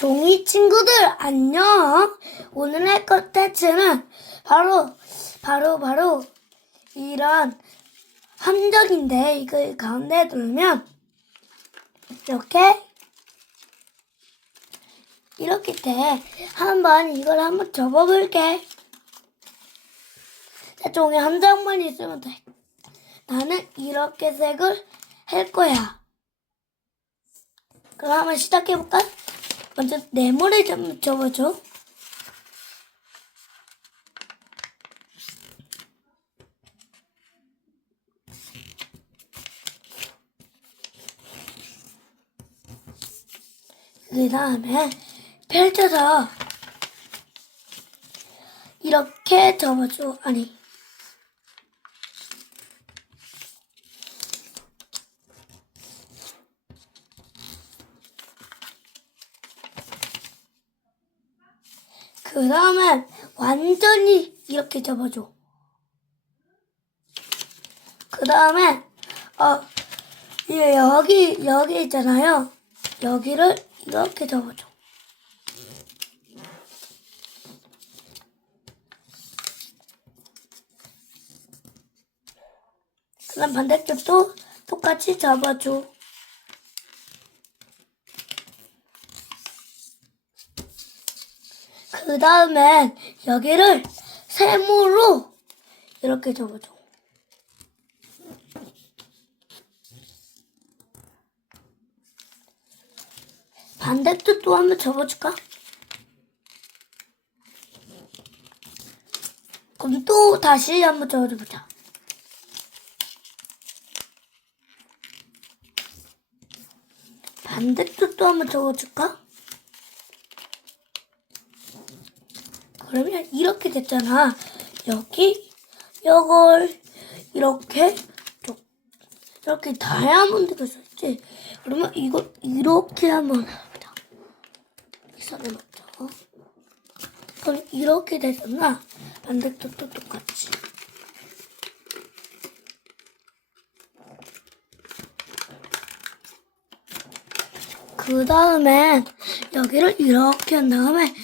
종이 친구들 안녕. 오늘의 컨텐츠는 바로 바로 바로 이런 함정인데 이걸 가운데 두르면 이렇게 이렇게 돼. 한번 이걸 한번 접어볼게. 자, 종이 한 장만 있으면 돼. 나는 이렇게 색을 할 거야. 그럼 한번 시작해볼까? 먼저 네모를 좀 접어줘. 그 다음에 펼쳐서 이렇게 접어줘. 아니. 그 다음에 완전히 이렇게 접어줘. 그 다음에 어 이게 여기 여기 있잖아요. 여기를 이렇게 접어줘. 그다음 반대쪽도 똑같이 접어줘. 그 다음엔 여기를 세모로 이렇게 접어줘. 반대쪽도 한번 접어줄까? 그럼 또 다시 한번 접어보자. 반대쪽도 한번 접어줄까? 그러면 이렇게 됐잖아. 여기, 요걸, 이렇게, 쪽, 이렇게 다이아몬드가 있었지. 그러면 이걸 이렇게 한번 해보자. 이 선을 맞춰. 그럼 이렇게 되잖아. 반대쪽도 똑같이. 그 다음에 여기를 이렇게 한 다음에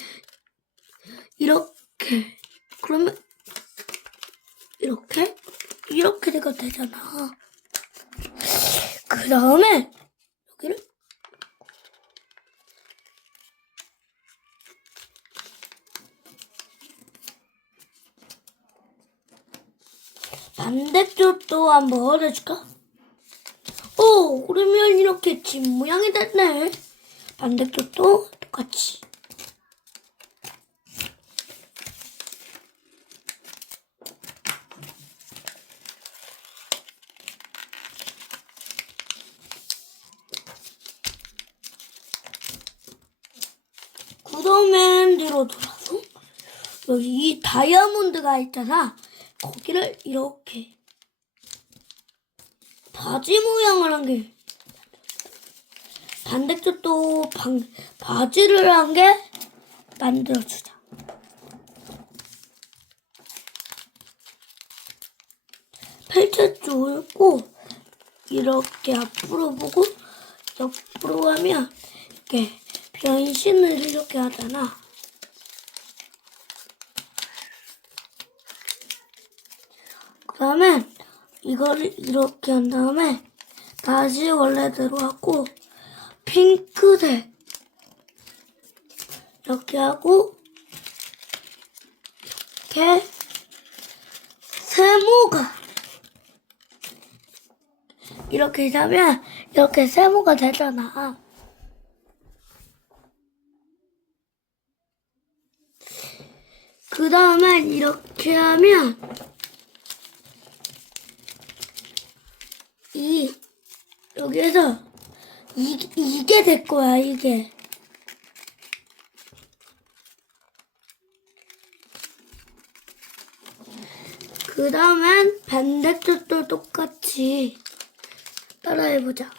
이렇게 그러면 이렇게 이렇게 되가 되잖아. 그 다음에 여기를 반대쪽도 한번 해줄까? 오, 그러면 이렇게 집 모양이 됐네. 반대쪽도 똑같이. 구더맨드로 돌아서 여기 이 다이아몬드가 있잖아. 거기를 이렇게 바지 모양을 한 게 반대쪽도 방, 바지를 한 게 만들어주자. 펼쳐주고 이렇게 앞으로 보고 옆으로 하면 이렇게 변신을 이렇게 하잖아. 그러면 이거를 이렇게 한 다음에 다시 원래대로 하고 핑크색 이렇게 하고 이렇게 세모가 이렇게 하면 이렇게 세모가 되잖아. 그 다음에 이렇게 하면 이 여기에서 이, 이게 될 거야 이게. 그 다음엔 반대쪽도 똑같이 따라해보자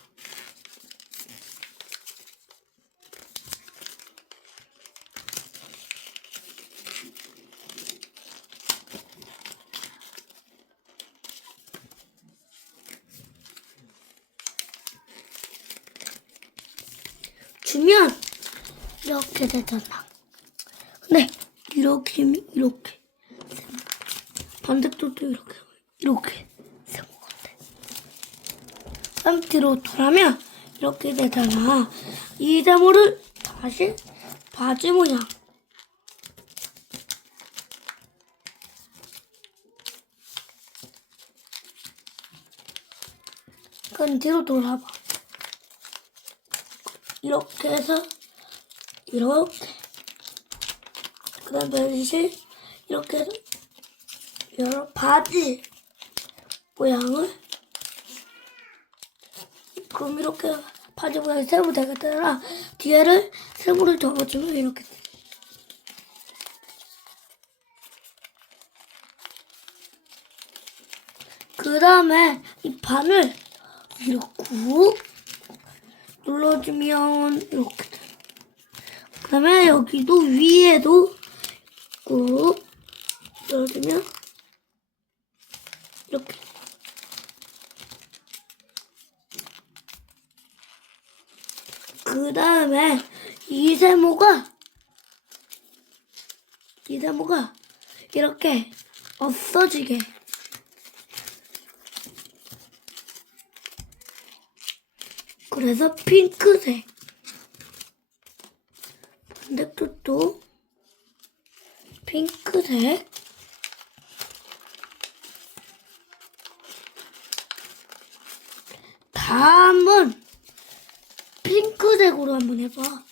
주면 이렇게 되잖아. 근데 이렇게 이렇게 반대쪽도 이렇게 이렇게 세모가 돼. 그럼 뒤로 돌아면 이렇게 되잖아. 이 세모를 다시 바지 모양. 그럼 뒤로 돌아봐. 이렇게 해서 이렇게 그 다음 변실 이렇게 해서 여러 바지 모양을 그럼 이렇게 바지 모양 세모 되겠다라 뒤에를 세모를 접어주면 이렇게 돼. 그 다음에 이 반을 꾹 눌러주면 이렇게 돼. 그 다음에 여기도 위에도 꾹 눌러주면 이렇게 그 다음에 이 세모가 이 세모가 이렇게 없어지게 그래서 핑크색 반대쪽도 핑크색 다 한번 핑크색으로 한번 해봐.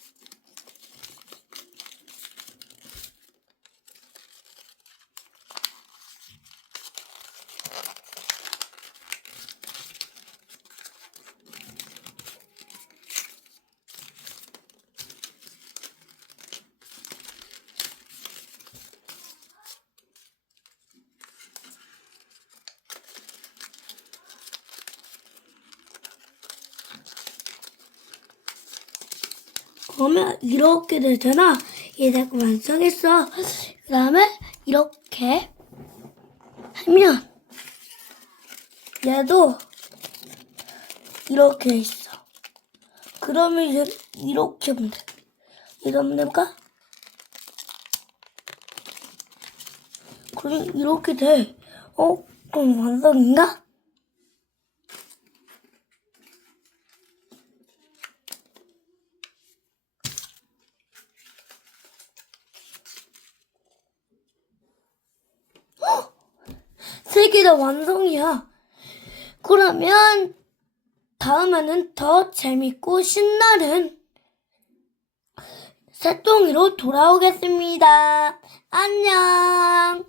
그러면 이렇게 되잖아. 얘가 완성했어. 그 다음에 이렇게 하면 얘도 이렇게 있어. 그러면 이제 이렇게 하면 돼. 이거 한번 해볼까? 그럼 이렇게 돼. 어? 그럼 완성인가? 세개다 완성이야. 그러면 다음에는 더 재밌고 신나는 새똥이로 돌아오겠습니다. 안녕.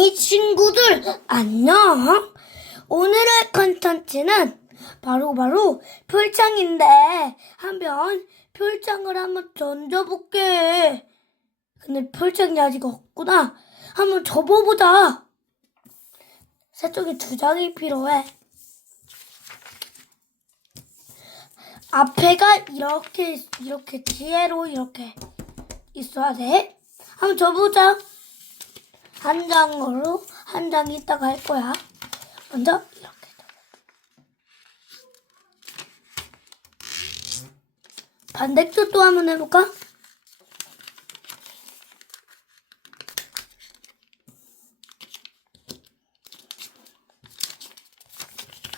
이 친구들 안녕. 오늘의 컨텐츠는 바로바로 표창인데 한번 표창을 한번 던져볼게. 근데 표창이 아직 없구나. 한번 접어보자. 새쪽에 두 장이 필요해. 앞에가 이렇게 이렇게 뒤에로 이렇게 있어야 돼. 한번 접어보자. 한 장으로 한장 이따가 할 거야. 먼저 이렇게. 반대쪽도 한번 해볼까?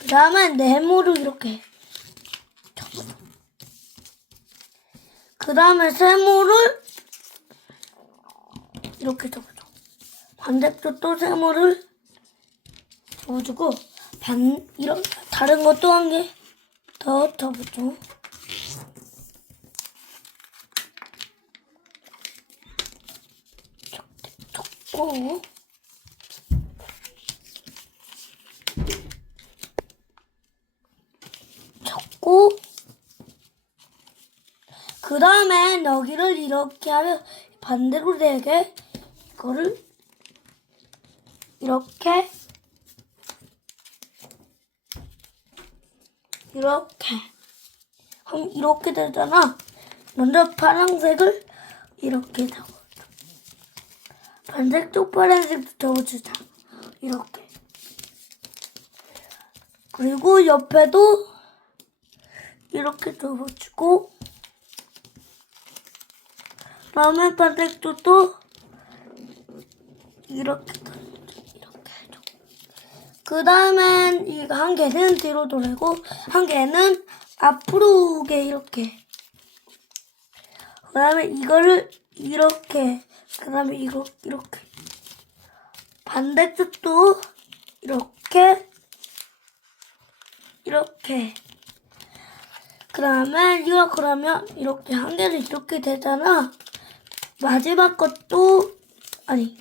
그 다음에 네모를 이렇게. 그 다음에 세모를 이렇게 접어줘. 반대쪽 또 세모를 접어주고 반 이런 다른 거또한개 더 접어줘. 접고 접고 그 다음에 여기를 이렇게 하면 반대로 되게 이거를 이렇게 이렇게 그럼 이렇게 되잖아. 먼저 파란색을 이렇게 적어줘. 반대쪽 파란색도 적어주자. 이렇게. 그리고 옆에도 이렇게 접어주고 다음에 반대쪽도 이렇게. 그 다음엔 이한 개는 뒤로 돌리고 한 개는 앞으로 오게 이렇게. 그 다음에 이거를 이렇게. 그 다음에 이거 이렇게. 반대쪽도 이렇게. 이렇게. 그 다음에 이거 그러면 이렇게 한 개는 이렇게 되잖아. 마지막 것도 아니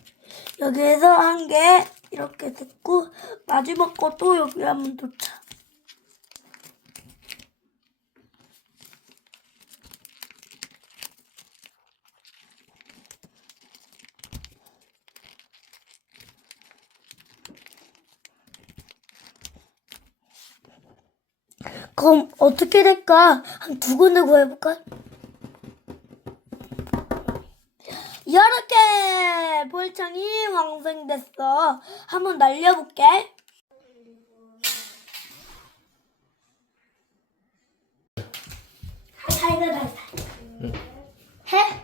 여기에서 한개 이렇게 됐고 마지막 것도 여기 한번 놓자 그럼 어떻게 될까? 한 두 군데 구해볼까? 이렇게 볼창이 상생됐어. 한번 날려볼게. 타이거 다이거 해?